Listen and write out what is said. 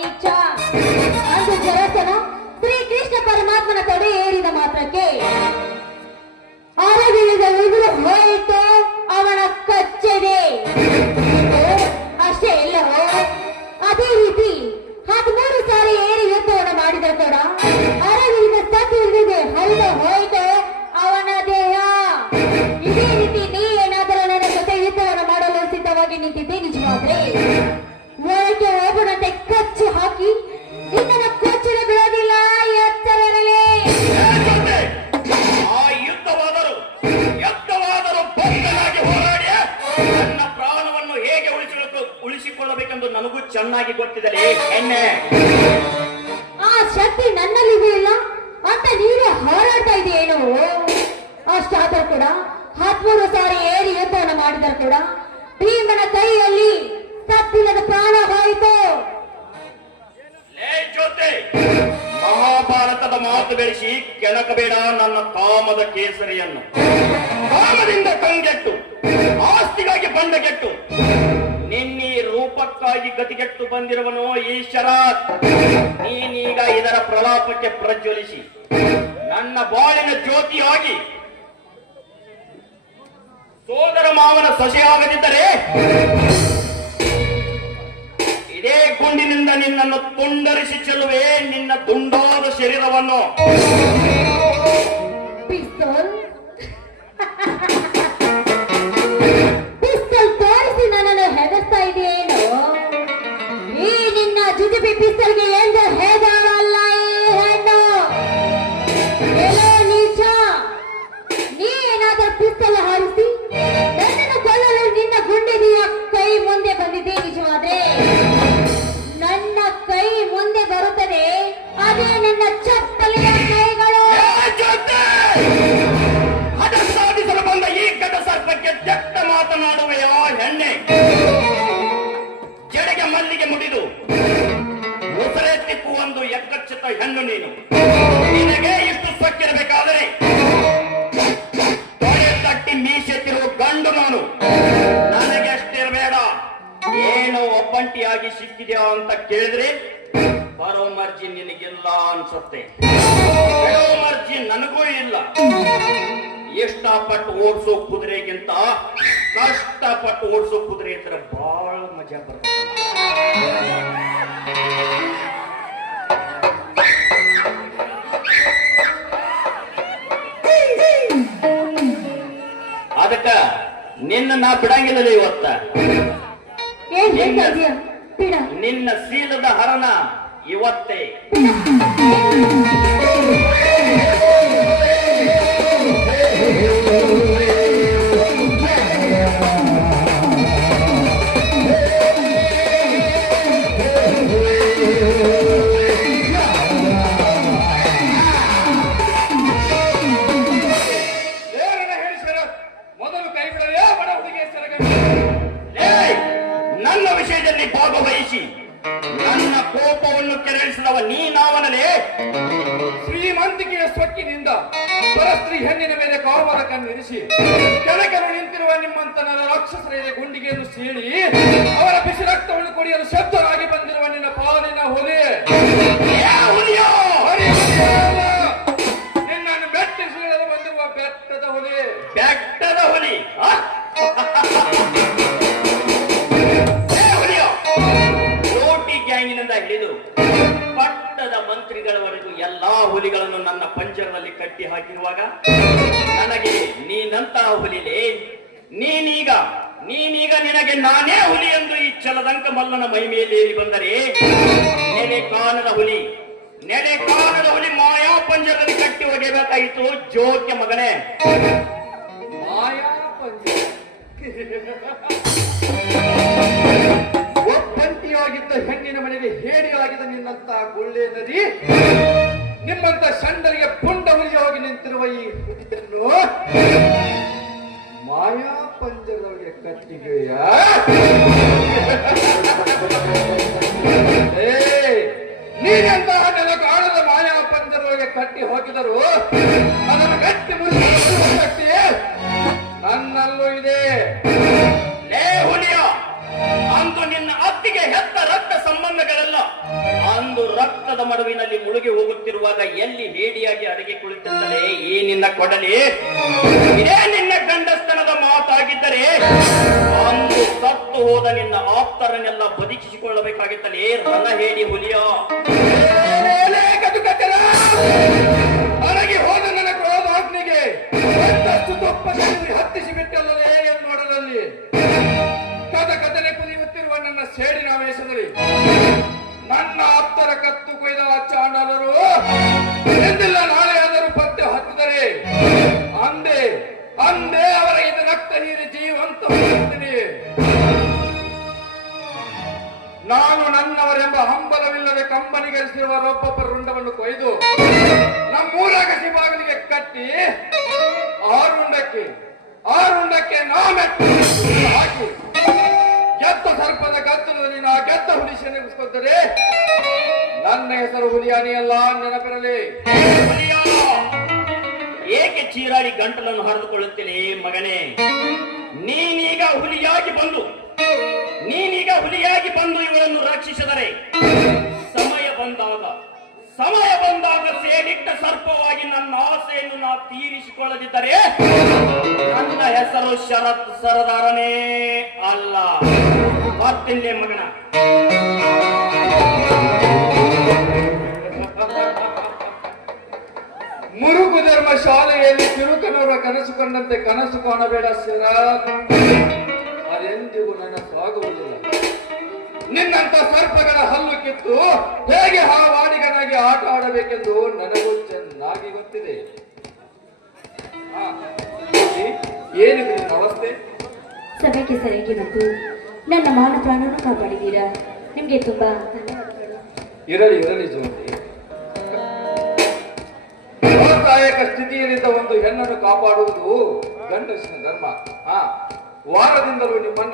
ನೀಚ ಅಂದು ಜರಸನು ಶ್ರೀ ಕೃಷ್ಣ ಪರಮಾತ್ಮನ ತೊಡೆ ಏರಿದ ಮಾತ್ರಕ್ಕೆ. ಅರಗಿಳಿದ ಉಗುರು ಹೋಯಿತು, ಅವನ ಕಚ್ಚದೆ ಅಷ್ಟೇ ಇಲ್ಲವೋ? ಅದೇ ರೀತಿ ಹದಿಮೂರು ಸಾರಿ ಏರಿ ಯುದ್ಧವನ್ನು ಮಾಡಿದ ಕೂಡ ಅರಗಿಳಿದ ಸತ್ತು ಇಳಿದು ಹರಿದು ಹೋಯಿತು, ಅವನ ದೇಹ. ಇದೇ ರೀತಿ ನೀ ಏನಾದರೂ ನನ್ನ ಜೊತೆ ಯುದ್ಧವನ್ನು ಮಾಡಲು ಸಿದ್ಧವಾಗಿ ನಿಂತಿದ್ದೆ ನಿಜವಾದ್ರೆ ಒಳಗೆ ಉಳಿಸಿಕೊಳ್ಳಬೇಕೆಂದು ನನಗೂ ಚೆನ್ನಾಗಿ ಗೊತ್ತಿದೆ ಹೆಣ್ಣೆ. ಆ ಶಕ್ತಿ ನನ್ನಲ್ಲಿದೆಯಲ್ಲ? ಇಲ್ಲ ಅಂತ ನೀವೇ ಹೋರಾಡ್ತಾ ಇದೆಯೇನು ಅಷ್ಟಾದರೂ ಕೂಡ ಹತ್ಮೂರು ಸಾರಿ ಏರಿ ಯುದ್ಧವನ್ನು ಮಾಡಿದರೂ ಕೂಡ ಭೀಮನ ಕೈಯಲ್ಲಿ ಸತ್ತಿಲ್ಲದ ಪ್ರಾಣ ಹೋಯಿತು. ಮಹಾಭಾರತದ ಮಾತು ಬೆಳೆಸಿ ಕೆಣಕಬೇಡ ನನ್ನ ಕಾಮದ ಕೇಸರಿಯನ್ನು. ಕಾಮದಿಂದ ಕಂಗೆಟ್ಟು ಆಸ್ತಿಗಾಗಿ ಬಂಡಗೆಟ್ಟು ನಿನ್ನೀ ರೂಪಕ್ಕಾಗಿ ಗತಿಗೆಟ್ಟು ಬಂದಿರುವನು ಈಶ್ವರ ನೀನೀಗ ಇದರ ಪ್ರಲಾಪಕ್ಕೆ ಪ್ರಜ್ವಲಿಸಿ. ನನ್ನ ಬಾಳಿನ ಜ್ಯೋತಿಯಾಗಿ ಸೋದರ ಮಾವನ ಸಸಿಯಾಗದಿದ್ದರೆ ಇದೇ ಗುಂಡಿನಿಂದ ನಿನ್ನನ್ನು ತುಂಡರಿಸಿ ಚೆಲ್ಲುವೆ ನಿನ್ನ ದುಂಡಾದ ಶರೀರವನ್ನು. ಒಬ್ಬಂಟಿಯಾಗಿ ಸಿಕ್ಕಿದ್ಯಾ ಅಂತ ಕೇಳಿದ್ರೆ ಬರೋ ಮರ್ಜಿ ನಿನಗಿಲ್ಲ ಅನ್ಸುತ್ತೆ. ಬರೋ ಮರ್ಜಿ ನನಗೂ ಇಲ್ಲ. ಇಷ್ಟಪಟ್ಟು ಓಡಿಸೋ ಕುದುರೆಗಿಂತ ಕಷ್ಟಪಟ್ಟು ಓಡಿಸೋ ಕುದುರೆ ಇದ್ರೆ ಬಹಳ ಮಜಾ ಬರುತ್ತೆ. ಅದಕ್ಕ ನಿನ್ನ ನಾ ಬಿಡಂಗಿಲ್ಲ ಇವತ್ತ. ನಿನ್ನ ಶೀಲದ ಹರಣ ಇವತ್ತೇ. ವಿಷಯದಲ್ಲಿ ಭಾಗವಹಿಸಿ ನನ್ನ ಕೋಪವನ್ನು ಕೆರಳಿಸಿದವ ನೀನಾವನಲೇ ಶ್ರೀಮಂತಿಕೆಯ ಸೊಕ್ಕಿನಿಂದ ಪರಸ್ತ್ರೀ ಹೆಣ್ಣಿನ ಮೇಲೆ ಕಾಮದ ಕಣ್ಣಿರಿಸಿ ಕೆಳಕರು ನಿಂತಿರುವ ರಾಕ್ಷಸರ ಎದೆ ಗುಂಡಿಗೆಯನ್ನು ಸೇಳಿ, ಅವರ ಬಿಸಿ ರಕ್ತವನ್ನು ಕುಡಿಯಲು ಶಬ್ದರಾಗಿ ಬಂದಿರುವ ನಿನ್ನ ಪಾಲಿನ ಹುಲಿ. ಎಲ್ಲಾ ಹುಲಿಗಳನ್ನು ನನ್ನ ಪಂಜರದಲ್ಲಿ ಕಟ್ಟಿ ಹಾಕಿರುವಾಗ ನನಗೆ ನೀನಂತಹ ಹುಲಿಲೇ ನೀನೀಗ ನೀನೀಗ ನಿನಗೆ ನಾನೇ ಹುಲಿ ಎಂದು ಈ ಛಲದಂಕ ಮಲ್ಲನ ಮೈ ಮೇಲೆ ಏರಿ ಬಂದರೆ ನೆನೆ ಕಾಣದ ಹುಲಿ ನೆನೆ ಕಾಣದ ಹುಲಿ ಮಾಯಾ ಪಂಜರದಲ್ಲಿ ಕಟ್ಟಿ ಒಗೆಬೇಕಾಯಿತು ಜೋಕ್ಯ ಮಗನೇ. ಮಾಯಾ ಪಂಜ ಒಬ್ಬಂಟಿಯಾಗಿದ್ದ ಹೆಣ್ಣಿನ ಮನೆಗೆ ಆಗಿದೆ ನಿನ್ನಂತ ಗುಳ್ಳೆ ನದಿ. ನಿಮ್ಮಂತ ಸಂಡರಿಗೆ ಪುಂಡ ಹುಲಿಯಾಗಿ ನಿಂತಿರುವ ಈ ಹುಲಿಯನ್ನು ಮಾಯಾ ಪಂಜರದೊಳಗೆ ಕಟ್ಟಿಗೆಯ. ಎಲ್ಲಿ ಬೇಡಿಯಾಗಿ ಅಡಗಿ ಕುಳಿತಿದ್ದರೆ ಈ ನಿನ್ನ ಕೊಡಲಿ? ಇದೇ ನಿನ್ನ ಗಂಡಸ್ತನದ ಮಾತಾಗಿದ್ದರೆ ಅಂದು ಸತ್ತು ಹೋದ ನಿನ್ನ ಆಪ್ತರನ್ನೆಲ್ಲ ಬದುಕಿಸಿಕೊಳ್ಳಬೇಕಾಗಿತ್ತಲೇ? ರಣ ಹೇಳಿ ಹುಲಿಯ! ಅಡಗಿ ಹೋದ ನನ್ನ ಕ್ರೋಧಾಗ್ನಿಗೆ ಮತ್ತಷ್ಟು ದೊಪ್ಪ ಚೆಲ್ಲಿ ಹತ್ತಿಸಿ ಬಿಟ್ಟಲ್ಲವೇ ಎನ್ನೋಡದಲ್ಲಿ ಕದ ಕದನೆ ಕುದಿಯುತ್ತಿರುವ ನನ್ನ ಸೇಡಿನ ವೇಷದಲ್ಲಿ ನನ್ನ ಆಪ್ತರ ಕತ್ತು ಕೊಯ್ದ ಚಾಂಡಲರು ಅಂದೇ ಅವರ ಇದು ರಕ್ತ ಹೀರಿ ಜೀವಂತ ಹೋಗುತ್ತೀನಿ ನಾನು ನನ್ನವರೆಂಬ ಹಂಬಲವಿಲ್ಲದೆ ಕಂಬನಿಗರಿಸಿರುವ ಒಬ್ಬೊಬ್ಬರ ರುಂಡವನ್ನು ಕೊಯ್ದು ನಮ್ಮೂರ ಕಸಿ ಬಾಗಿಲಿಗೆ ಕಟ್ಟಿ ಆ ರುಂಡಕ್ಕೆ ಆ ರುಂಡಕ್ಕೆ ಹಾಕಿ. ಗೆದ್ದ ಸರ್ಪದ ಗದ್ದಲದಲ್ಲಿ ನಾ ಗೆದ್ದ ಹುಲಿಶ ನೆನೆಸ್ಕೊಳ್ತಾರೆ ನನ್ನ ಹೆಸರು ಹುಲಿಯಾನಿಯಲ್ಲ ನೆನಪಿರಲಿ. ಹುಲಿಯ ಚೀರಾಡಿ ಗಂಟಲನ್ನು ಹರಿದುಕೊಳ್ಳುತ್ತೇನೆ, ಮಗನೇ. ನೀನೀಗ ಹುಲಿಯಾಗಿ ಬಂದು, ನೀನೀಗ ಹುಲಿಯಾಗಿ ಬಂದು ಇವಳನ್ನು ರಕ್ಷಿಸಿದರೆ, ಸಮಯ ಬಂದಾಗ ಸಮಯ ಬಂದಾಗ ಸೇಡಿಟ್ಟ ಸರ್ಪವಾಗಿ ನನ್ನ ಆಸೆಯನ್ನು ನಾ ತೀರಿಸಿಕೊಳ್ಳದಿದ್ದರೆ ನನ್ನ ಹೆಸರು ಶರತ್ ಸರದಾರನೇ ಅಲ್ಲ. ಮತ್ತಿಲ್ಲೇ ಮಗನ? ಶಾಲೆಯಲ್ಲಿ ತಿರುಕನವರ ಕನಸು ಕಂಡಂತೆ ಕನಸು ಕಾಣಬೇಡ ಸರ. ಅದೆಂದಿಗೂ ನನ್ನ ಸಾಗುವುದಿಲ್ಲ ನಿನ್ನಂತ ಸರ್ಪಗಳ ಹಲ್ಲು ಕಿತ್ತು ಹೇಗೆ ಆ ವಾಡಿಗನಾಗಿ ಆಟ ಆಡಬೇಕೆಂದು ನನಗೂ ಚೆನ್ನಾಗಿ ಗೊತ್ತಿದೆ. ಏನಿದೆ ನಿನ್ನ ಅವಸ್ಥೆ ಸಭೆಗೆ ಸರಿಯಾಗಿ ಬಂದು ನನ್ನ ಮಾನ ಪ್ರಾಣವನ್ನು ಕಾಪಾಡಿದ್ದೀರಾ? ನಿಮಗೆ ತುಂಬಾ ಇರಲಿ ಇರಲಿ ಜೋತಿ ಫಲದಾಯಕ ಸ್ಥಿತಿಯಲ್ಲಿದ್ದ ಒಂದು ಹೆಣ್ಣನ್ನು ಕಾಪಾಡುವುದು ಗಂಡಸಿನ ಧರ್ಮ. ಆ ವಾರದಿಂದಲೂ ನಿಮ್ಮನ್ನು